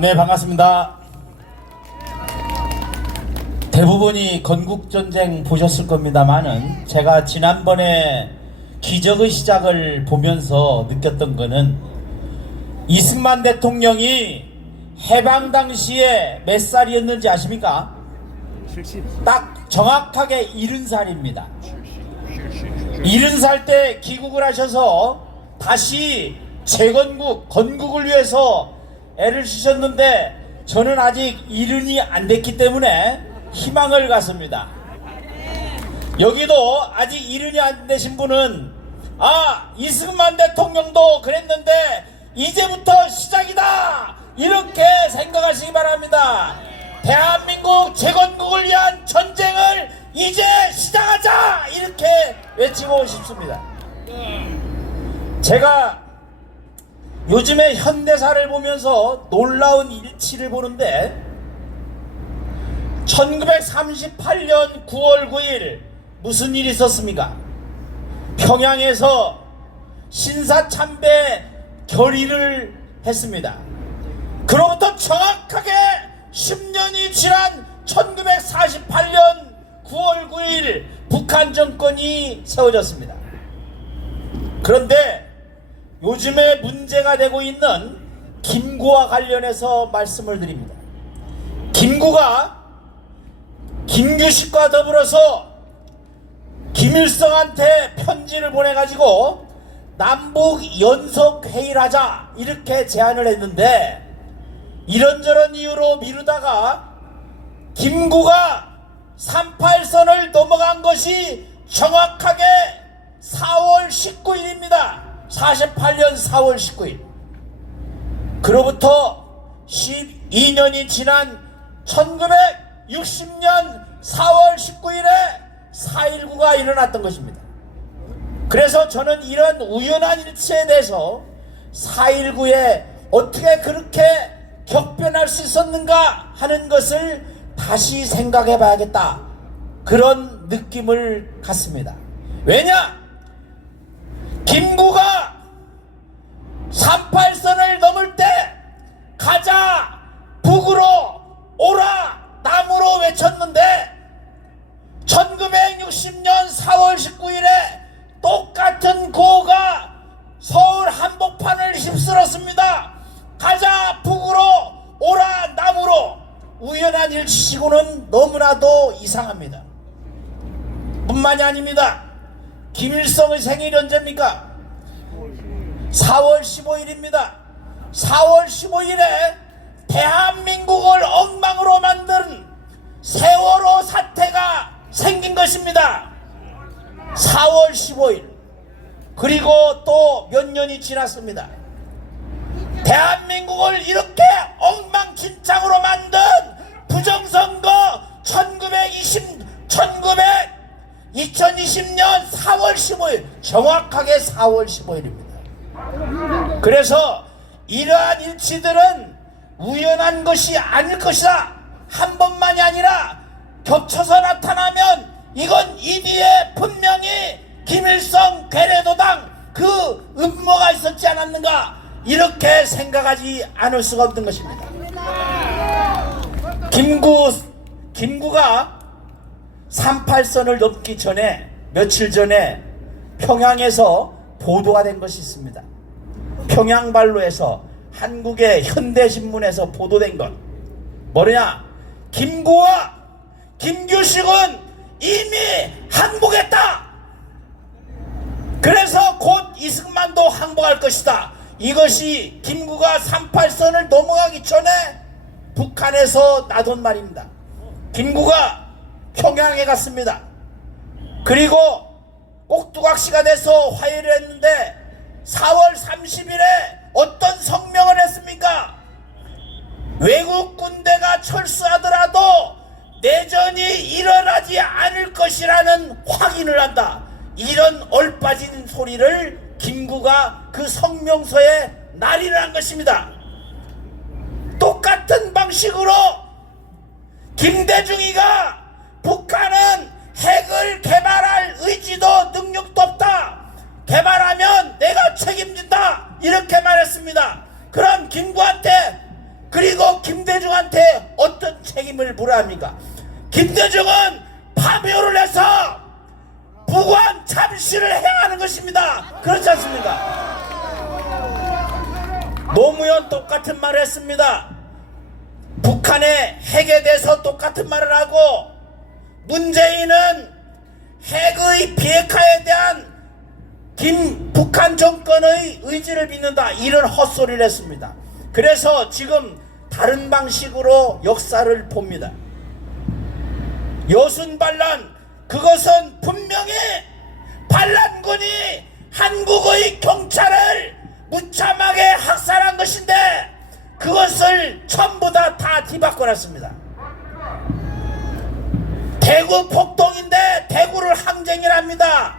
네, 반갑습니다. 대부분이 건국전쟁 보셨을 겁니다만은 제가 지난번에 기적의 시작을 보면서 느꼈던 거는 이승만 대통령이 해방 당시에 몇 살이었는지 아십니까? 70. 딱 정확하게 70살입니다. 70살 때 귀국을 하셔서 다시 재건국, 건국을 위해서 애를 쓰셨는데 저는 아직 70이 안 됐기 때문에 희망을 갖습니다. 여기도 아직 70이 안 되신 분은 이승만 대통령도 그랬는데 이제부터 시작이다 이렇게 생각하시기 바랍니다. 대한민국 재건국을 위한 전쟁을 이제 시작하자 이렇게 외치고 싶습니다. 제가 요즘에 현대사를 보면서 놀라운 일치를 보는데 1938년 9월 9일 무슨 일이 있었습니까? 평양에서 신사참배 결의를 했습니다. 그로부터 정확하게 10년이 지난 1948년 9월 9일 북한 정권이 세워졌습니다. 그런데 요즘에 문제가 되고 있는 김구와 관련해서 말씀을 드립니다. 김구가 김규식과 더불어서 김일성한테 편지를 보내가지고 남북 연석회의를 하자 이렇게 제안을 했는데 이런저런 이유로 미루다가 김구가 38선을 넘어간 것이 정확하게 4월 19일입니다. 48년 4월 19일. 그로부터 12년이 지난 1960년 4월 19일에 4.19가 일어났던 것입니다. 그래서 저는 이런 우연한 일치에 대해서 4.19에 어떻게 그렇게 격변할 수 있었는가 하는 것을 다시 생각해 봐야겠다. 그런 느낌을 갖습니다. 왜냐? 김구가 38선을 넘을 때 가자 북으로 오라 남으로 외쳤는데 1960년 4월 19일에 똑같은 구호가 서울 한복판을 휩쓸었습니다. 가자 북으로 오라 남으로. 우연한 일치시고는 너무나도 이상합니다. 뿐만이 아닙니다. 김일성의 생일이 언제입니까? 4월 15일입니다. 4월 15일에 대한민국을 엉망으로 만든 세월호 사태가 생긴 것입니다. 4월 15일. 그리고 또 몇 년이 지났습니다. 대한민국을 이렇게 엉망진창으로 만든 부정선거 2020년 4월 15일 정확하게 4월 15일입니다. 그래서 이러한 일치들은 우연한 것이 아닐 것이다. 한 번만이 아니라 겹쳐서 나타나면 이건 이 뒤에 분명히 김일성 괴뢰도당 그 음모가 있었지 않았는가 이렇게 생각하지 않을 수가 없는 것입니다. 김구가 38선을 넘기 전에 며칠 전에 평양에서 보도가 된 것이 있습니다. 평양발로에서 한국의 현대신문에서 보도된 것 뭐냐? 김구와 김규식은 이미 항복했다. 그래서 곧 이승만도 항복할 것이다. 이것이 김구가 38선을 넘어가기 전에 북한에서 나돈 말입니다. 김구가 평양에 갔습니다. 그리고 꼭두각시가 돼서 화해를 했는데 4월 30일에 어떤 성명을 했습니까? 외국 군대가 철수하더라도 내전이 일어나지 않을 것이라는 확인을 한다. 이런 얼빠진 소리를 김구가 그 성명서에 날인을 한 것입니다. 똑같은 방식으로 김대중이가 북한은 핵을 개발할 의지도 능력도 없다. 개발하면 내가 책임진다. 이렇게 말했습니다. 그럼 김구한테 그리고 김대중한테 어떤 책임을 물어야 합니까? 김대중은 파묘를 해서 북한 참시를 행하는 것입니다. 그렇지 않습니까? 노무현 똑같은 말을 했습니다. 북한의 핵에 대해서 똑같은 말을 하고, 문재인은 핵의 비핵화에 대한 북한 정권의 의지를 믿는다, 이런 헛소리를 했습니다. 그래서 지금 다른 방식으로 역사를 봅니다. 여순반란, 그것은 분명히 반란군이 한국의 경찰을 무참하게 학살한 것인데, 그것을 전부 다 뒤바꿔놨습니다. 대구 폭동인데 대구를 항쟁이랍니다.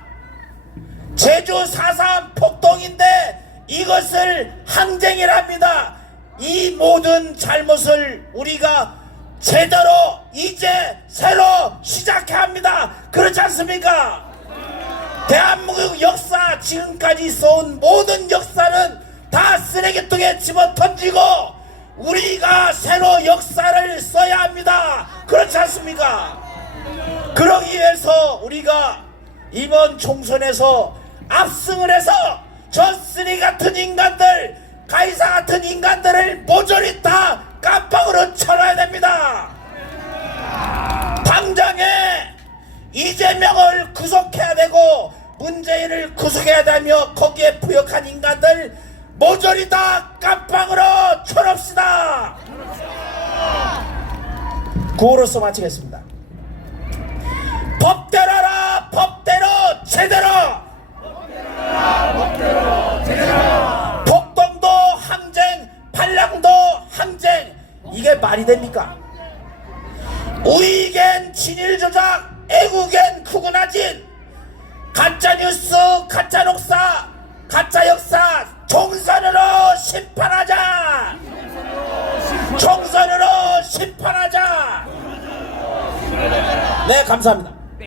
제주 4.3 폭동인데 이것을 항쟁이랍니다. 이 모든 잘못을 우리가 제대로 이제 새로 시작해야 합니다. 그렇지 않습니까? 대한민국 역사, 지금까지 있어온 모든 역사는 다 쓰레기통에 집어 던지고 우리가 새로 역사를 써야 합니다. 그렇지 않습니까? 그러기 위해서 우리가 이번 총선에서 압승을 해서 저 쓰레기 같은 인간들, 가이사 같은 인간들을 모조리 다 깜빵으로 쳐놔야 됩니다. 당장에 이재명을 구속해야 되고 문재인을 구속해야 되며, 거기에 부역한 인간들 모조리 다 깜빵으로 쳐놓읍시다. 구호로서 마치겠습니다. 법대로 하라, 법대로 제대로. 폭동도 항쟁, 반란도 항쟁. 이게 말이 됩니까? 우익엔 진일 조작, 애국엔 구구나진, 가짜뉴스, 가짜 녹사, 가짜 역사 총선으로 심판하자. 총선으로 심판하자. 네, 감사합니다.